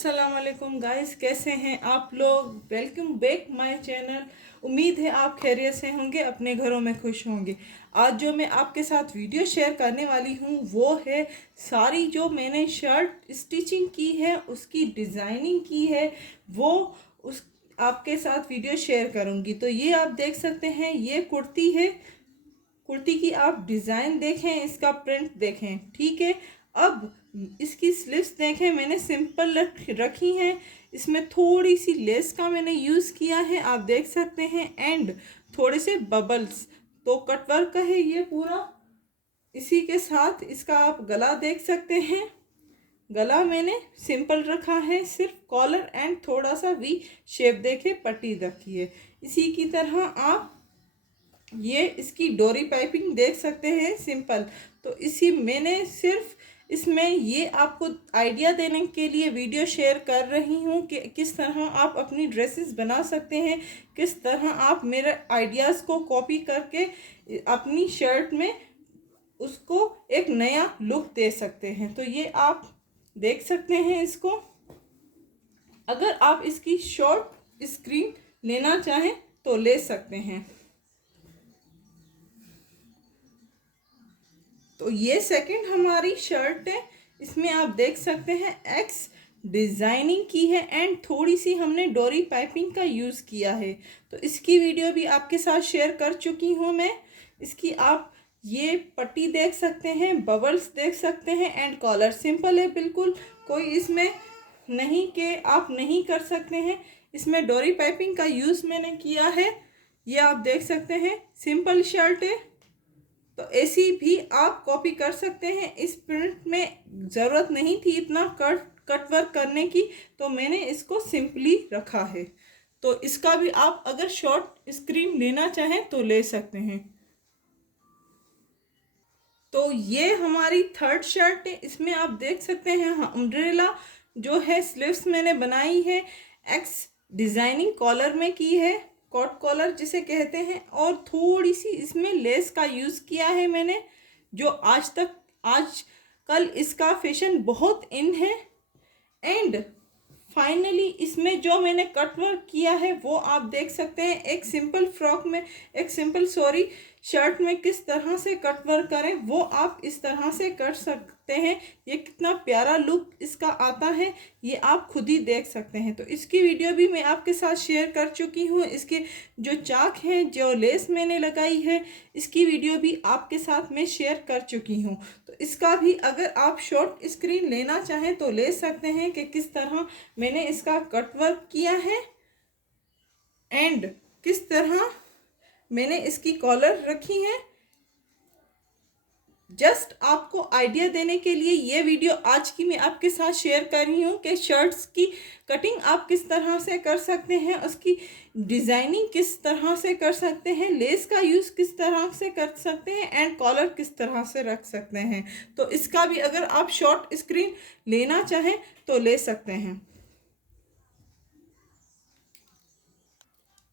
अस्सलाम वालेकुम गाइस, कैसे हैं आप लोग। Welcome back my channel. उम्मीद है आप खैरियत से होंगे, अपने घरों में खुश होंगे। आज जो मैं आपके साथ वीडियो शेयर करने वाली हूँ वो है सारी जो मैंने शर्ट स्टिचिंग की है, उसकी डिज़ाइनिंग की है, वो उस आपके साथ वीडियो शेयर करूँगी। तो ये आप देख सकते हैं, ये कुर्ती है। कुर्ती की आप डिज़ाइन देखें, इसका प्रिंट देखें, ठीक है। अब इसकी स्लीव्स देखें, मैंने सिंपल रखी हैं। इसमें थोड़ी सी लेस का मैंने यूज़ किया है, आप देख सकते हैं। एंड थोड़े से बबल्स, तो कटवर्क का है ये पूरा। इसी के साथ इसका आप गला देख सकते हैं। गला मैंने सिंपल रखा है, सिर्फ कॉलर एंड थोड़ा सा वी शेप देके पट्टी रखी है। इसी की तरह आप ये इसकी डोरी पाइपिंग देख सकते हैं, सिंपल। तो इसी मैंने सिर्फ इसमें ये आपको आइडिया देने के लिए वीडियो शेयर कर रही हूँ कि किस तरह आप अपनी ड्रेसेस बना सकते हैं, किस तरह आप मेरे आइडियाज़ को कॉपी करके अपनी शर्ट में उसको एक नया लुक दे सकते हैं। तो ये आप देख सकते हैं इसको। अगर आप इसकी शॉर्ट स्क्रीन लेना चाहें तो ले सकते हैं। तो ये सेकंड हमारी शर्ट है, इसमें आप देख सकते हैं एक्स डिज़ाइनिंग की है एंड थोड़ी सी हमने डोरी पाइपिंग का यूज़ किया है। तो इसकी वीडियो भी आपके साथ शेयर कर चुकी हूँ मैं। इसकी आप ये पट्टी देख सकते हैं, बबल्स देख सकते हैं एंड कॉलर सिंपल है बिल्कुल। कोई इसमें नहीं कि आप नहीं कर सकते हैं। इसमें डोरी पाइपिंग का यूज़ मैंने किया है, ये आप देख सकते हैं। सिंपल शर्ट है, तो ऐसी भी आप कॉपी कर सकते हैं। इस प्रिंट में ज़रूरत नहीं थी इतना कट वर्क करने की, तो मैंने इसको सिंपली रखा है। तो इसका भी आप अगर शॉर्ट स्क्रीन लेना चाहें तो ले सकते हैं। तो ये हमारी थर्ड शर्ट है, इसमें आप देख सकते हैं अम्ब्रेला जो है स्लीव्स मैंने बनाई है, एक्स डिज़ाइनिंग कॉलर में की है, कॉट कॉलर जिसे कहते हैं। और थोड़ी सी इसमें लेस का यूज़ किया है मैंने, जो आज कल इसका फैशन बहुत इन है। एंड फाइनली इसमें जो मैंने कट वर्क किया है वो आप देख सकते हैं। एक सिंपल फ्रॉक में, एक सिंपल शर्ट में किस तरह से कट वर्क करें वो आप इस तरह से कर सकते हैं। ये कितना प्यारा लुक इसका आता है ये आप खुद ही देख सकते हैं। तो इसकी वीडियो भी मैं आपके साथ शेयर कर चुकी हूँ। इसके जो चाक हैं, जो लेस मैंने लगाई है, इसकी वीडियो भी आपके साथ मैं शेयर कर चुकी हूँ। तो इसका भी अगर आप शॉर्ट स्क्रीन लेना चाहें तो ले सकते हैं कि किस तरह मैंने इसका कट वर्क किया है एंड किस तरह मैंने इसकी कॉलर रखी है। जस्ट आपको आइडिया देने के लिए ये वीडियो आज की मैं आपके साथ शेयर कर रही हूँ कि शर्ट्स की कटिंग आप किस तरह से कर सकते हैं, उसकी डिज़ाइनिंग किस तरह से कर सकते हैं, लेस का यूज़ किस तरह से कर सकते हैं एंड कॉलर किस तरह से रख सकते हैं। तो इसका भी अगर आप शॉर्ट स्क्रीन लेना चाहें तो ले सकते हैं।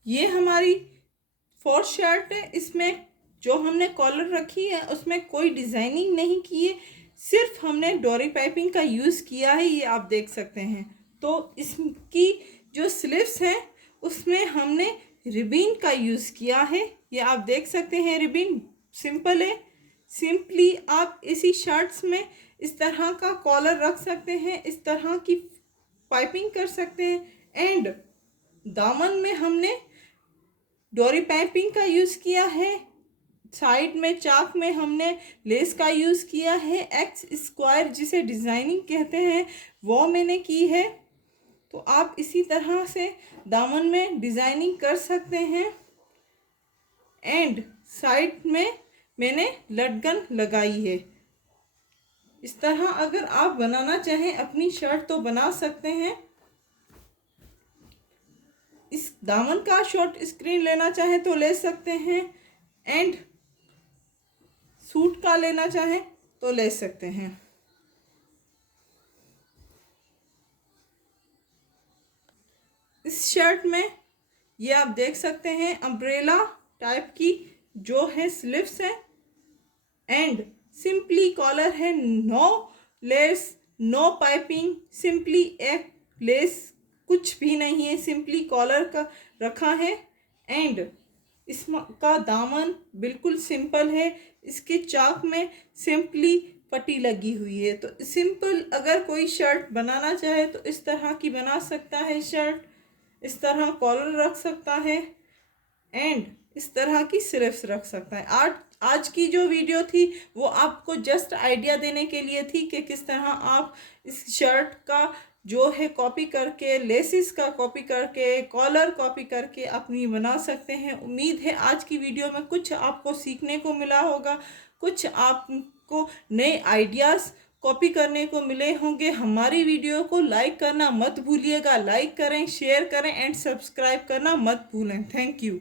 ये हमारी फोर्थ शर्ट है, इसमें जो हमने कॉलर रखी है उसमें कोई डिज़ाइनिंग नहीं की है, सिर्फ हमने डोरी पाइपिंग का यूज़ किया है, ये आप देख सकते हैं। तो इसकी जो स्लीव्स हैं उसमें हमने रिबन का यूज़ किया है, ये आप देख सकते हैं। रिबन सिंपल है, सिंपली आप इसी शर्ट्स में इस तरह का कॉलर रख सकते हैं, इस तरह की पाइपिंग कर सकते हैं। एंड दामन में हमने डोरी पाइपिंग का यूज़ किया है, साइड में चाक में हमने लेस का यूज़ किया है, एक्स स्क्वायर जिसे डिज़ाइनिंग कहते हैं वो मैंने की है। तो आप इसी तरह से दामन में डिज़ाइनिंग कर सकते हैं। एंड साइड में मैंने लटकन लगाई है। इस तरह अगर आप बनाना चाहें अपनी शर्ट तो बना सकते हैं। इस दामन का शॉर्ट स्क्रीन लेना चाहें तो ले सकते हैं एंड सूट का लेना चाहें तो ले सकते हैं। इस शर्ट में ये आप देख सकते हैं अम्ब्रेला टाइप की जो है स्लीव्स है एंड सिंपली कॉलर है, no lace, no piping, simply एक लेस कुछ भी नहीं है, सिंपली कॉलर का रखा है। एंड इसका दामन बिल्कुल सिंपल है, इसके चाक में सिंपली पट्टी लगी हुई है। तो सिंपल अगर कोई शर्ट बनाना चाहे तो इस तरह की बना सकता है शर्ट, इस तरह कॉलर रख सकता है एंड इस तरह की स्लीव्स रख सकता है। आज की जो वीडियो थी वो आपको जस्ट आइडिया देने के लिए थी कि किस तरह आप इस शर्ट का जो है कॉपी करके, लेसिस का कॉपी करके, कॉलर कॉपी करके अपनी बना सकते हैं। उम्मीद है आज की वीडियो में कुछ आपको सीखने को मिला होगा, कुछ आपको नए आइडियाज़ कॉपी करने को मिले होंगे। हमारी वीडियो को लाइक करना मत भूलिएगा, लाइक करें, शेयर करें एंड सब्सक्राइब करना मत भूलें। Thank you.